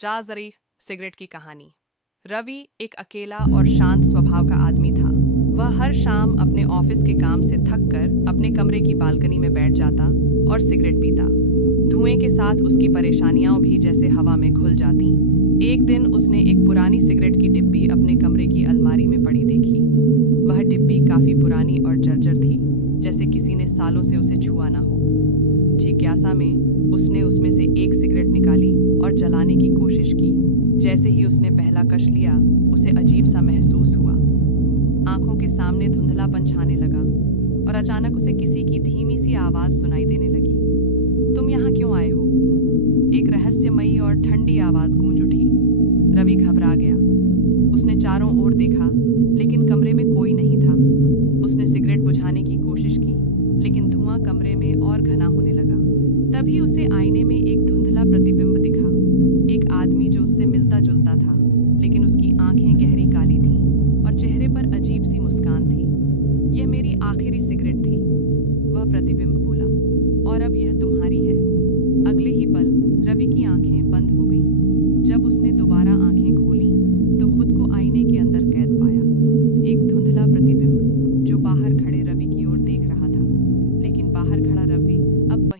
जा जरी सिगरेट की कहानी। रवि एक अकेला और शांत स्वभाव का आदमी था। वह हर शाम अपने ऑफिस के काम से थक कर अपने कमरे की बालकनी में बैठ जाता और सिगरेट पीता। धुएं के साथ उसकी परेशानियां भी जैसे हवा में घुल जाती। एक दिन उसने एक पुरानी सिगरेट की डिब्बी अपने कमरे की अलमारी में पड़ी देखी। वह डिब्बी काफी पुरानी और जर्जर थी, जैसे किसी ने सालों से उसे छुआ ना हो। जिज्ञासा में उसने उसमें से एक सिगरेट निकाली और जलाने की कोशिश की। जैसे ही उसने पहला कश लिया, उसे अजीब सा महसूस हुआ। आंखों के सामने धुंधलापन छाने लगा और अचानक उसे किसी की धीमी सी आवाज सुनाई देने लगी। तुम यहाँ क्यों आए हो? एक रहस्यमयी और ठंडी आवाज गूंज उठी। रवि घबरा गया। उसने चारों ओर देखा, लेकिन कमरे में कोई नहीं था। उसने सिगरेट बुझाने की कोशिश की, लेकिन धुआं कमरे में और घना होने लगा। तभी उसे आईने में एक धुंधला प्रतिबिंब दिखा। एक आदमी जो उससे मिलता जुलता था, लेकिन उसकी आंखें गहरी काली थीं और चेहरे पर अजीब सी मुस्कान